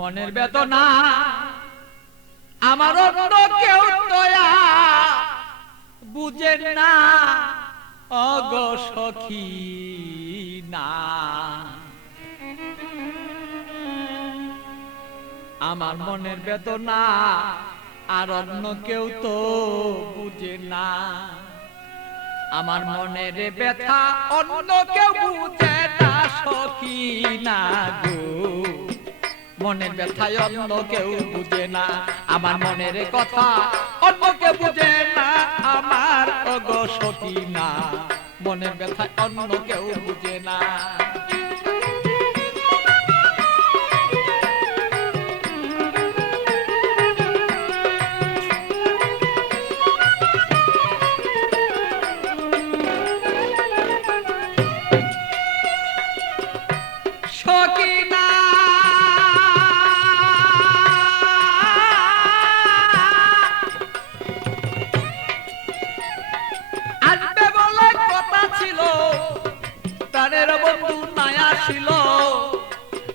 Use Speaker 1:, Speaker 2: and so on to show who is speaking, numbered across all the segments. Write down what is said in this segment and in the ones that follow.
Speaker 1: মনের বেদনা আমার অন্য কেউ দয়া বুঝে না। অগ সখী না। আমার মনের বেদনা আর অন্য কেউ তো বুঝে না। আমার মনের ব্যথা অন্য কেউ বুঝে না সখী না গো। মনের ব্যথায় অন্য কেউ বুঝে না। আমার মনের কথা অন্য কেউ বুঝে না। আমার অগ সতী না। মনের ব্যথায় অন্য কেউ বুঝে না।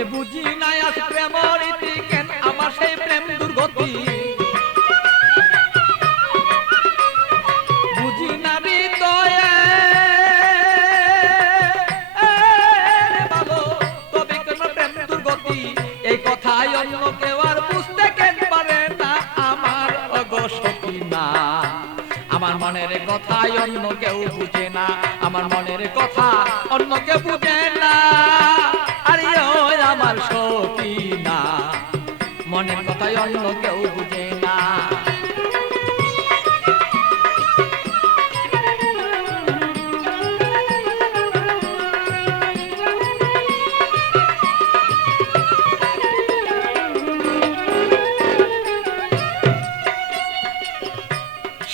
Speaker 1: আমি বুঝি নাই আজ প্রেম রীতি কেন আমার সেই প্রেম দুর্গতি? বুঝি না হৃদয়ে। ভালো, তবে কেন প্রেম দুর্গতি? এই কথাই অন্য কেউ আর বুঝতে কেন পারে না আমার অগ সখী না। আমার মনের কথাই অন্য কেউ বুঝে না। আমার মনের কথা অন্য কেউ বুঝে না। সখী না মনের কথাই অন্য কেউ বুঝে না।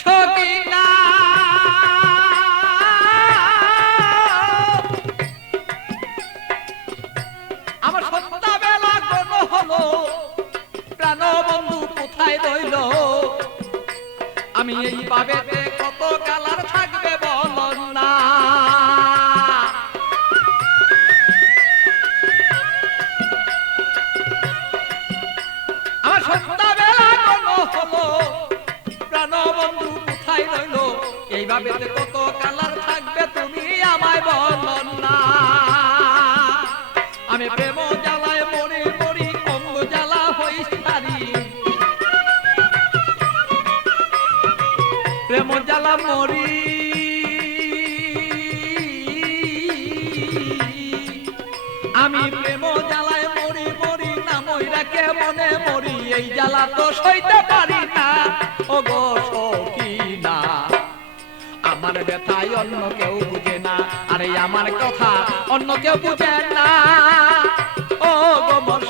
Speaker 1: সকিনা আমি এই পাবেতে কত কালার থাকবে বল না। আমার সন্ধ্যাবেলা কোন হলো কোথায় রইল? যে কত কালার থাকবে তুমি আমায় বল না। আমি প্রেম জ্বালায় প্রেম জ্বালা মরি। আমি প্রেম জ্বালায় মরি মরি না ময়রাকে মনে মরি? এই জ্বালা তো সইতে পারি না। ও গো না। আমার ব্যথায় অন্য কেউ বুঝে না। আরে আমার কথা অন্য কেউ বুঝে না। ও গো মোর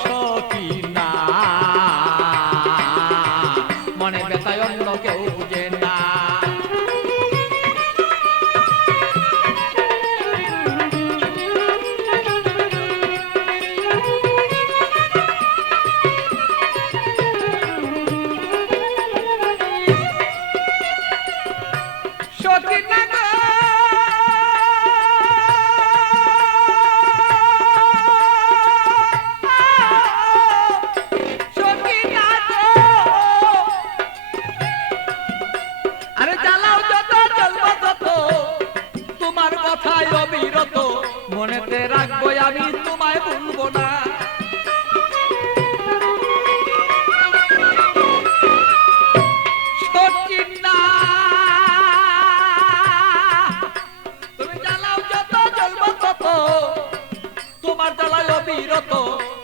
Speaker 1: মনেতে রাখব আমি তোমায় না।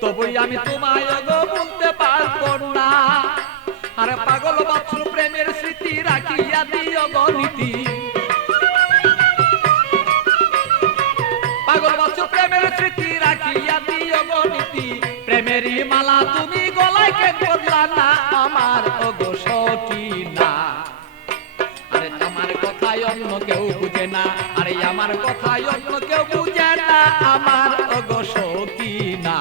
Speaker 1: তবুই আমি তোমায় বলতে পারব না। আরে পাগল পাগল প্রেমের স্মৃতি রাখিয়া দিও গণিতি মালা তুমি গলায় কে করলা না? আমার ওগো সখী না। আরে আমার কথাই অন্য কেউ বুঝে না। আরে আমার কথাই অন্য কেউ বুঝে না। আমার ওগো সখী না।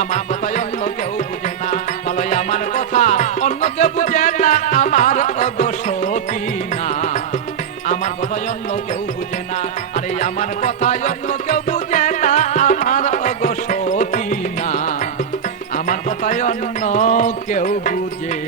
Speaker 1: আমার কথাই অন্য কেউ বুঝে না। বলো আমার কথা অন্য কেউ বুঝে না। আমার ওগো সখী না। আমার কথাই অন্য কেউ বুঝে না। আরে আমার কথাই অন্য অন্য কেউ বুঝে